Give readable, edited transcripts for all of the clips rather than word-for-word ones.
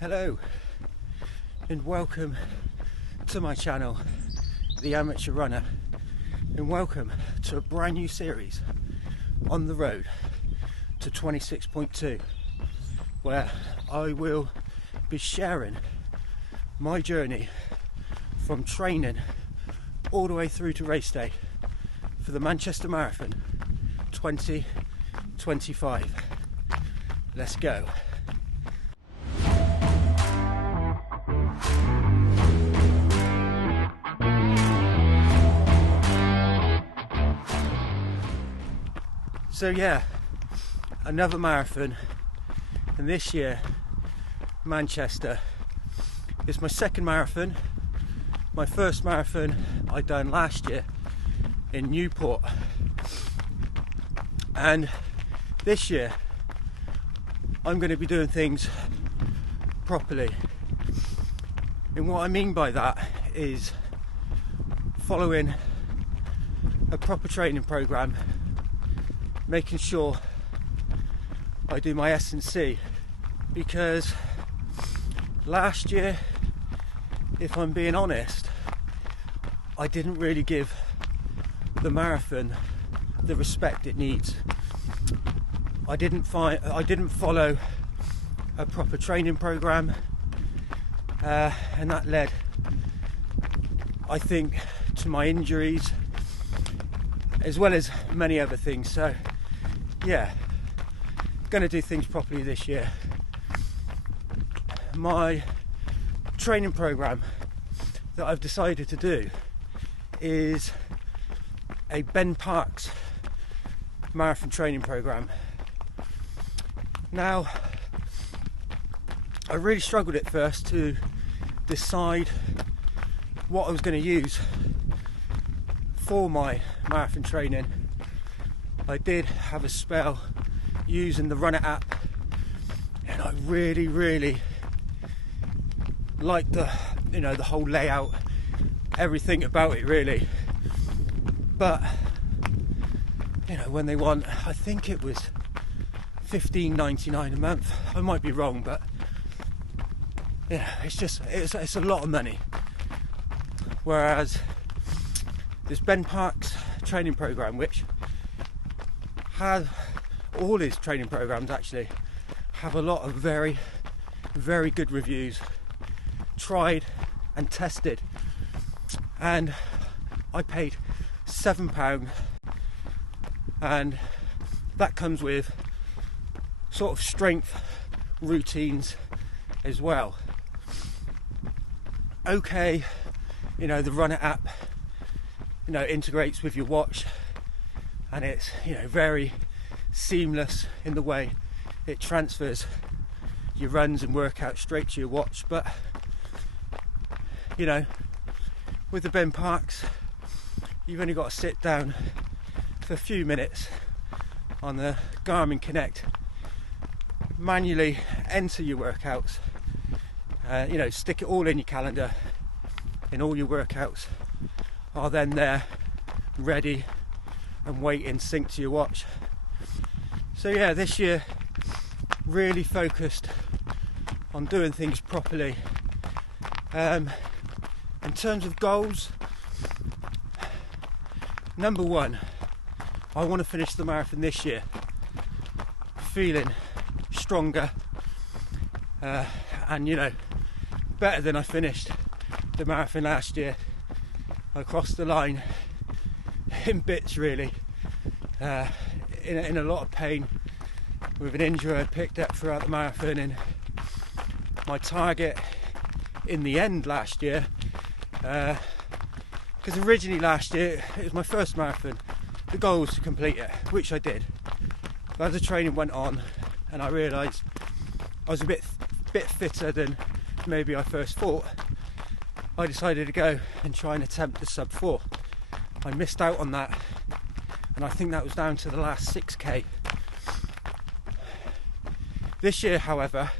Hello and welcome to my channel, The Amateur Runner, and welcome to a brand new series on the road to 26.2, where I will be sharing my journey from training all the way through to race day for the Manchester Marathon 2025. Let's go. So yeah, another marathon, and this year Manchester. It's my second marathon. My first marathon I done last year in Newport, and this year I'm going to be doing things properly. And what I mean by that is following a proper training program, making sure I do my S&C, because last year, if I'm being honest, I didn't really give the marathon the respect it needs. I didn't follow a proper training program, and that led, I think, to my injuries as well as many other things. So yeah, going to do things properly this year. My training program that I've decided to do is a Ben Parks marathon training program. Now, I really struggled at first to decide what I was going to use for my marathon training. I did have a spell using the Runner app, and I really liked the whole layout, everything about it really. But when they want, I think it was $15.99 a month. I might be wrong, but it's a lot of money. Whereas this Ben Parks training program, which have all his training programs actually have a lot of very good reviews, tried and tested, and I paid £7, and that comes with sort of strength routines as well. Okay, the Runner app integrates with your watch, and it's very seamless in the way it transfers your runs and workouts straight to your watch. But with the Ben Parks, you've only got to sit down for a few minutes on the Garmin Connect, manually enter your workouts, stick it all in your calendar, and all your workouts are then there, ready and waiting, synced to your watch. So yeah, this year really focused on doing things properly. In terms of goals, number one, I want to finish the marathon this year feeling stronger, and better than I finished the marathon last year. I crossed the line in bits really, in a lot of pain with an injury I picked up throughout the marathon. And my target in the end last year, because originally last year it was my first marathon, the goal was to complete it, which I did. But as the training went on and I realised I was a bit fitter than maybe I first thought, I decided to go and try and attempt the sub 4. I missed out on that, and I think that was down to the last 6k. This year, however,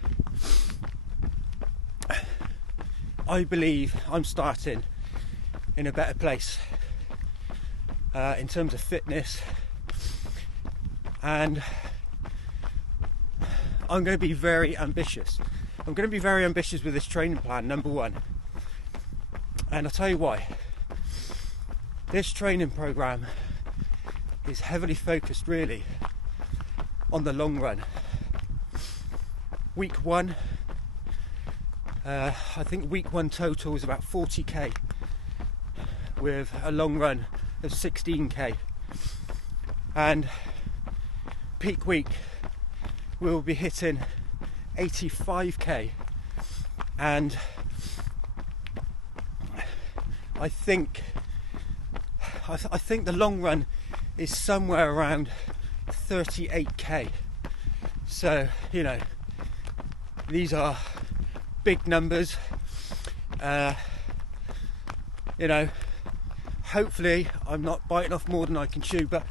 I believe I'm starting in a better place in terms of fitness, and I'm going to be very ambitious I'm going to be very ambitious with this training plan, number one. And I'll tell you why. This training program is heavily focused really on the long run. Week one, I think week one total is about 40k with a long run of 16k, and peak week we'll be hitting 85k, and I think the long run is somewhere around 38k. So, you know, these are big numbers. You know, hopefully I'm not biting off more than I can chew, but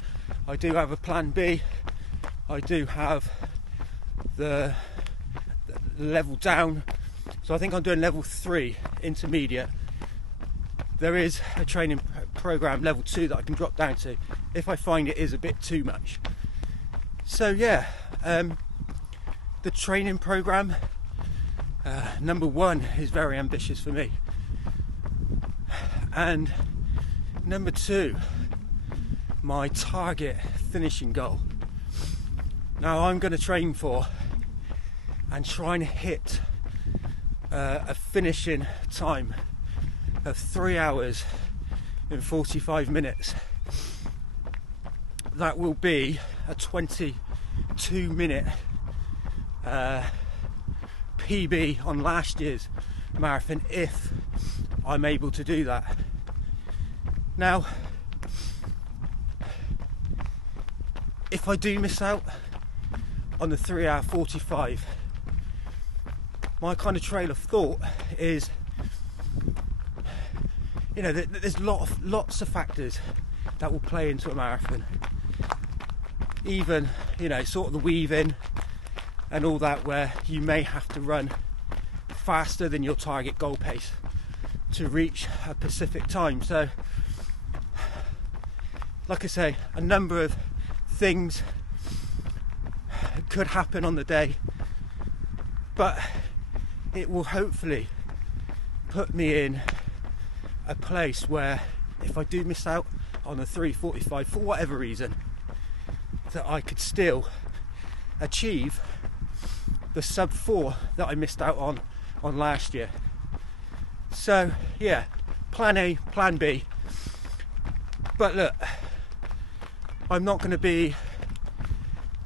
I do have a plan B. I do have the level down, so I think I'm doing level 3 intermediate. There is a training program level 2 that I can drop down to if I find it is a bit too much. So yeah, the training program, number one, is very ambitious for me, and number 2, my target finishing goal. Now I'm going to train for and try and hit a finishing time of 3 hours and 45 minutes. That will be a 22-minute PB on last year's marathon if I'm able to do that. Now, if I do miss out on the 3 hour 45, my kind of trail of thought is, you know, there's lots of factors that will play into a marathon. Even, you know, sort of the weaving and all that, where you may have to run faster than your target goal pace to reach a specific time. So, like I say, a number of things could happen on the day, but it will hopefully put me in a place where if I do miss out on the 3:45 for whatever reason, that I could still achieve the sub 4 that I missed out on last year. So yeah, plan A, plan B. But look, I'm not going to be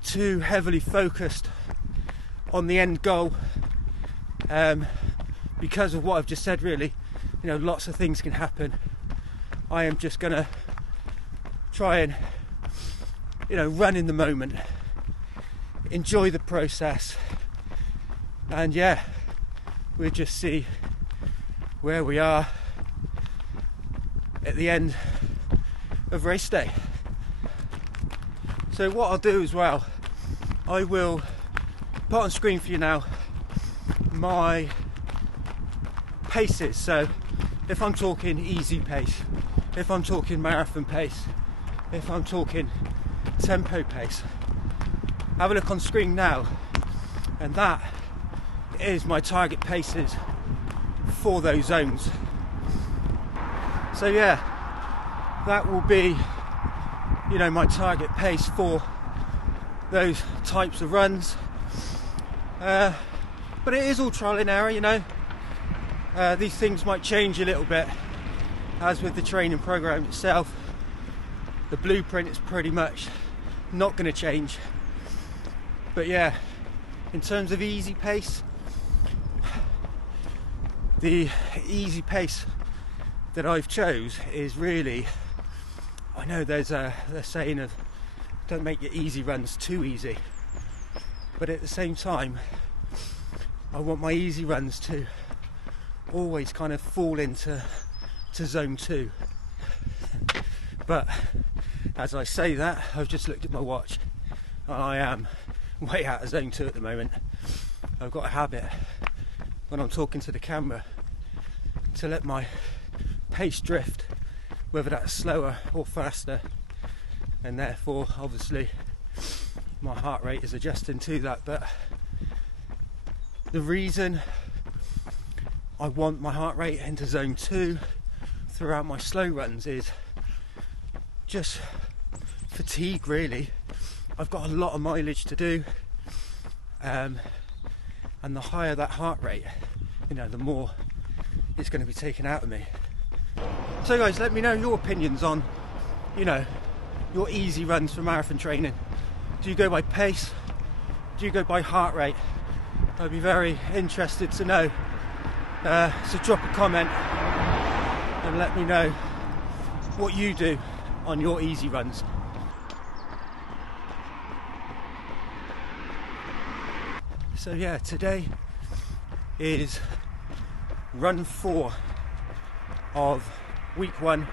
too heavily focused on the end goal, because of what I've just said. Really, you know, lots of things can happen. I am just going to try and, you know, run in the moment, enjoy the process, and yeah, we'll just see where we are at the end of race day. So what I'll do as well, I will put on screen for you now my paces. So if I'm talking easy pace, if I'm talking marathon pace, if I'm talking tempo pace, have a look on screen now, and that is my target paces for those zones. So yeah, that will be, you know, my target pace for those types of runs. But it is all trial and error, you know. These things might change a little bit, as with the training program itself. The blueprint is pretty much not going to change. But yeah, in terms of easy pace, the easy pace that I've chose is really, I know there's a saying of don't make your easy runs too easy, but at the same time I want my easy runs to always kind of fall into zone 2. But as I say that, I've just looked at my watch and I am way out of zone 2 at the moment. I've got a habit when I'm talking to the camera to let my pace drift, whether that's slower or faster, and therefore obviously my heart rate is adjusting to that. But The reason I want my heart rate into zone 2 throughout my slow runs is just fatigue, really. I've got a lot of mileage to do, and the higher that heart rate, the more it's going to be taken out of me. So guys, let me know your opinions on, your easy runs for marathon training. Do you go by pace? Do you go by heart rate? I'd be very interested to know. So drop a comment and let me know what you do on your easy runs. So yeah, today is run 4 of week 1,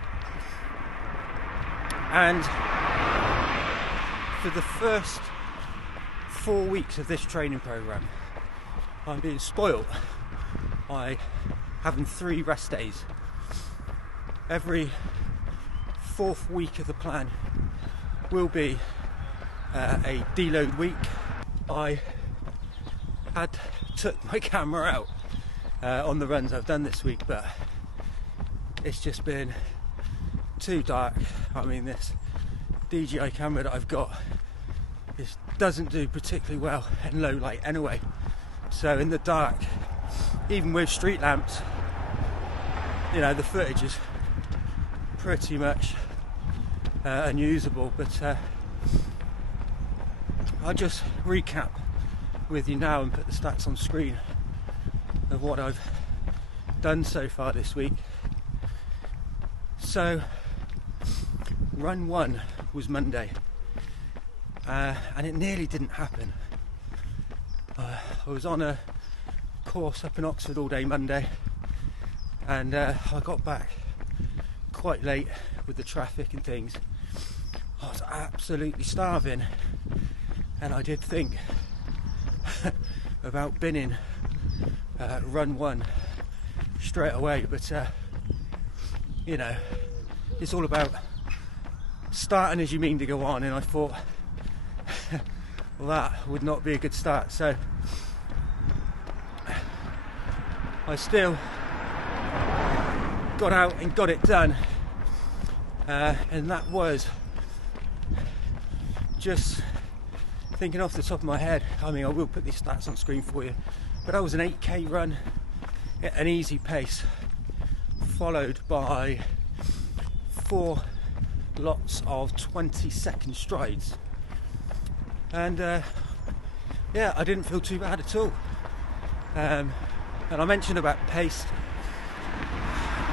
and for the first 4 weeks of this training program, I'm being spoilt by having 3 rest days. Every 4th week of the plan will be a deload week. I took my camera out on the runs I've done this week, but it's just been too dark. I mean, this DJI camera that I've got doesn't do particularly well in low light anyway, so in the dark, even with street lamps, the footage is pretty much unusable. But I'll just recap with you now and put the stats on screen of what I've done so far this week. So run 1 was Monday, and it nearly didn't happen. I was on a course up in Oxford all day Monday, and I got back quite late with the traffic and things. I was absolutely starving, and I did think about binning run 1 straight away, but it's all about starting as you mean to go on, and I thought well, that would not be a good start, so I still got out and got it done, and that was, just thinking off the top of my head, I mean, I will put these stats on screen for you, but that was an 8k run at an easy pace, followed by 4 lots of 20-second strides, and yeah, I didn't feel too bad at all. And I mentioned about pace.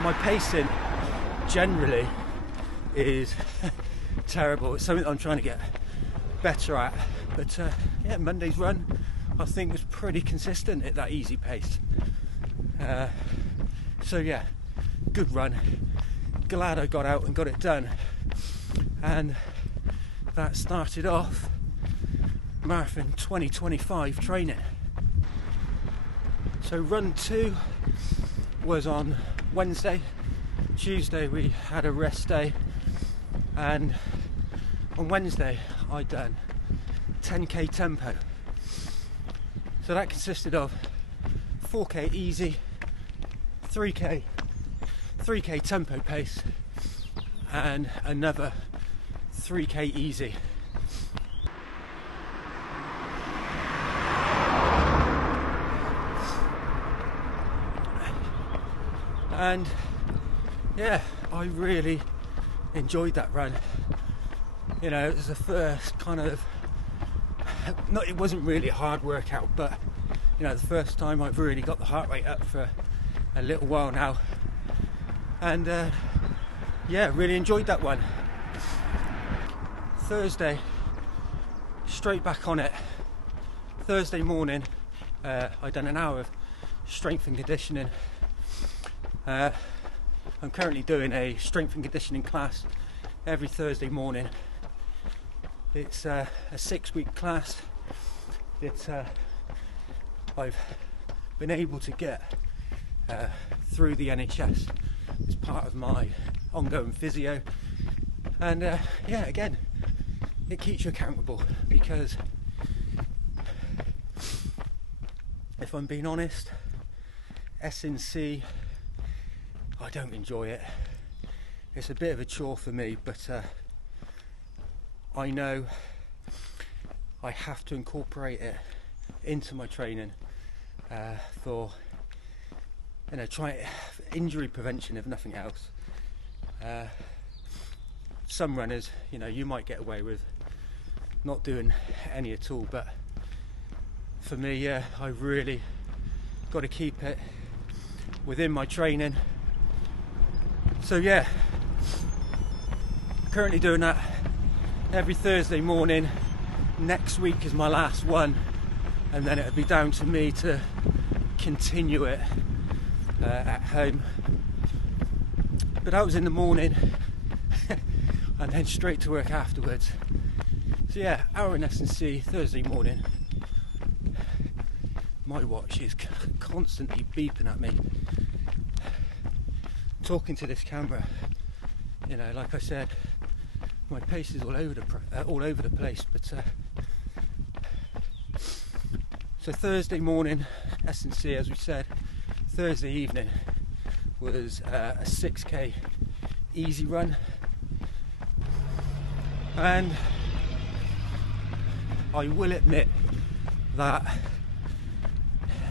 My pacing generally is terrible. It's something I'm trying to get better at, but yeah, Monday's run I think was pretty consistent at that easy pace. So yeah, good run. Glad I got out and got it done, and that started off Marathon 2025 training. So run 2 was on Wednesday. Tuesday we had a rest day, and on Wednesday I done 10k tempo. So that consisted of 4k easy, 3k tempo pace, and another 3k easy. And yeah, I really enjoyed that run. It was the first kind of, it wasn't really a hard workout, but the first time I've really got the heart rate up for a little while now, and yeah, really enjoyed that one. Thursday, straight back on it. Thursday morning, I done an hour of strength and conditioning. I'm currently doing a strength and conditioning class every Thursday morning. It's a 6-week class. I've been able to get through the NHS as part of my ongoing physio, and yeah, again, it keeps you accountable, because if I'm being honest, S&C, I don't enjoy it. It's a bit of a chore for me, but I know I have to incorporate it into my training for injury prevention, if nothing else. Some runners, you might get away with not doing any at all, but for me, I really got to keep it within my training. So yeah, currently doing that every Thursday morning. Next week is my last one, and then it'll be down to me to continue it at home. But that was in the morning and then straight to work afterwards. So yeah, hour in S&C Thursday morning. My watch is constantly beeping at me. Talking to this camera, like I said, my pace is all over the place. But so Thursday morning, S&C, as we said, Thursday evening was a 6k easy run, and I will admit that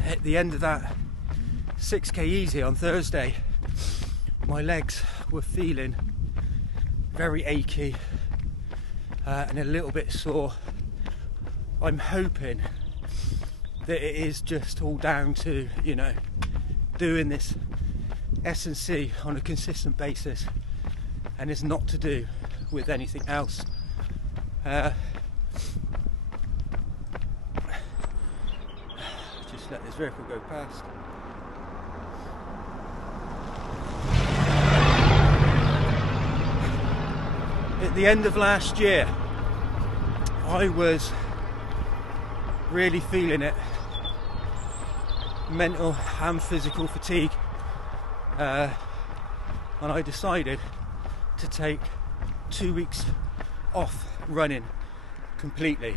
at the end of that 6k easy on Thursday, my legs were feeling very achy and a little bit sore. I'm hoping that it is just all down to doing this S&C on a consistent basis, and it's not to do with anything else. Just let this vehicle go past. At the end of last year, I was really feeling it, mental and physical fatigue, and I decided to take 2 weeks off running completely.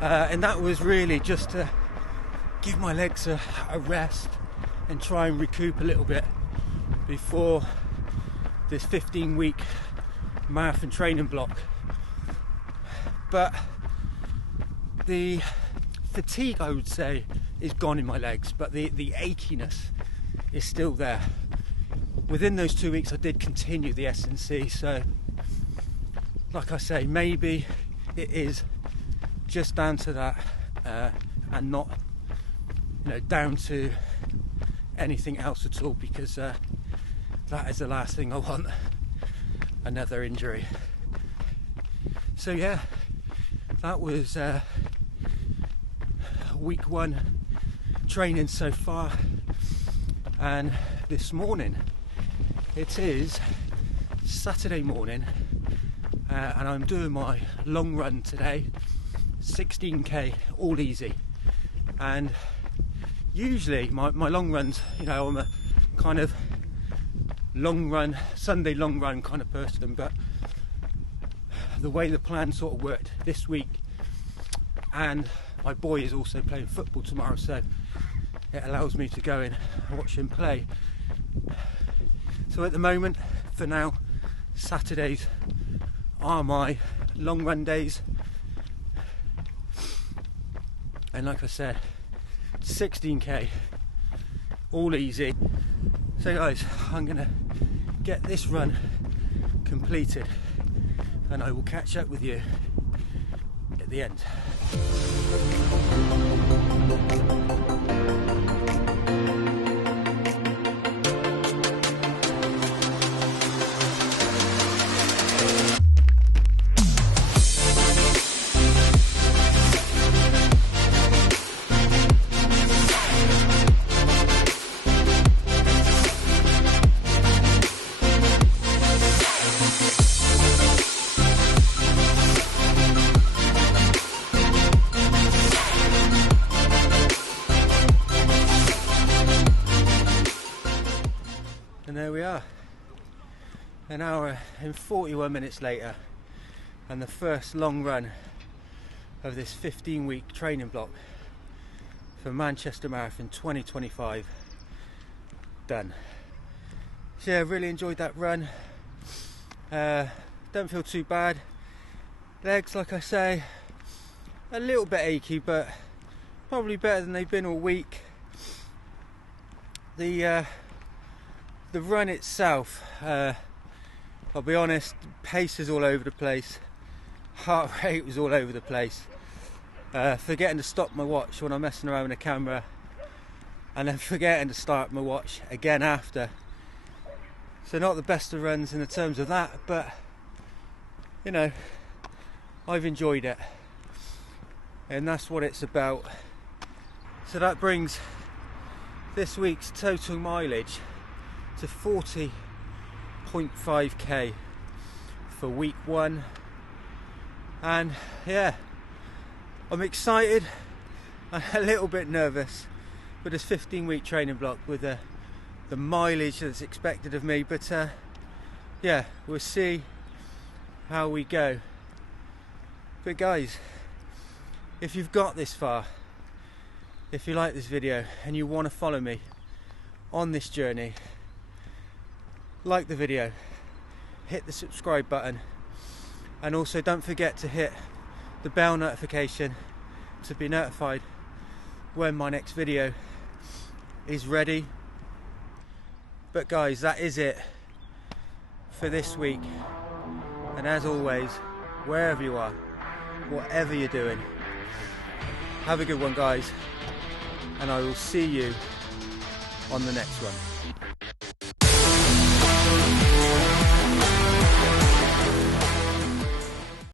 And that was really just to give my legs a rest and try and recoup a little bit before this 15-week marathon training block. But the fatigue, I would say, is gone in my legs, but the achiness is still there. Within those 2 weeks I did continue the S&C, so like I say, maybe it is just down to that and not down to anything else at all, because that is the last thing I want, another injury. So yeah, that was week 1 training so far, and this morning it is Saturday morning, and I'm doing my long run today, 16k all easy. And usually my long runs, I'm a kind of Sunday long run kind of person, but the way the plan sort of worked this week, and my boy is also playing football tomorrow, so it allows me to go in and watch him play. So at the moment, for now, Saturdays are my long run days, and like I said, 16k all easy. So guys, I'm gonna get this run completed and I will catch up with you at the end. And there we are, an hour and 41 minutes later, and the first long run of this 15-week training block for Manchester Marathon 2025 done. So yeah, really enjoyed that run. Don't feel too bad. Legs, like I say, a little bit achy, but probably better than they've been all week. The run itself, I'll be honest, pace is all over the place, heart rate was all over the place, forgetting to stop my watch when I'm messing around with the camera, and then forgetting to start my watch again after. So not the best of runs in the terms of that, but you know, I've enjoyed it, and that's what it's about. So that brings this week's total mileage to 40.5k for week 1, and yeah, I'm excited and a little bit nervous with this 15-week training block with the mileage that's expected of me, but yeah, we'll see how we go. But guys, if you've got this far, if you like this video and you want to follow me on this journey, like the video, hit the subscribe button, and also don't forget to hit the bell notification to be notified when my next video is ready. But guys, that is it for this week, and as always, wherever you are, whatever you're doing, have a good one guys, and I will see you on the next one.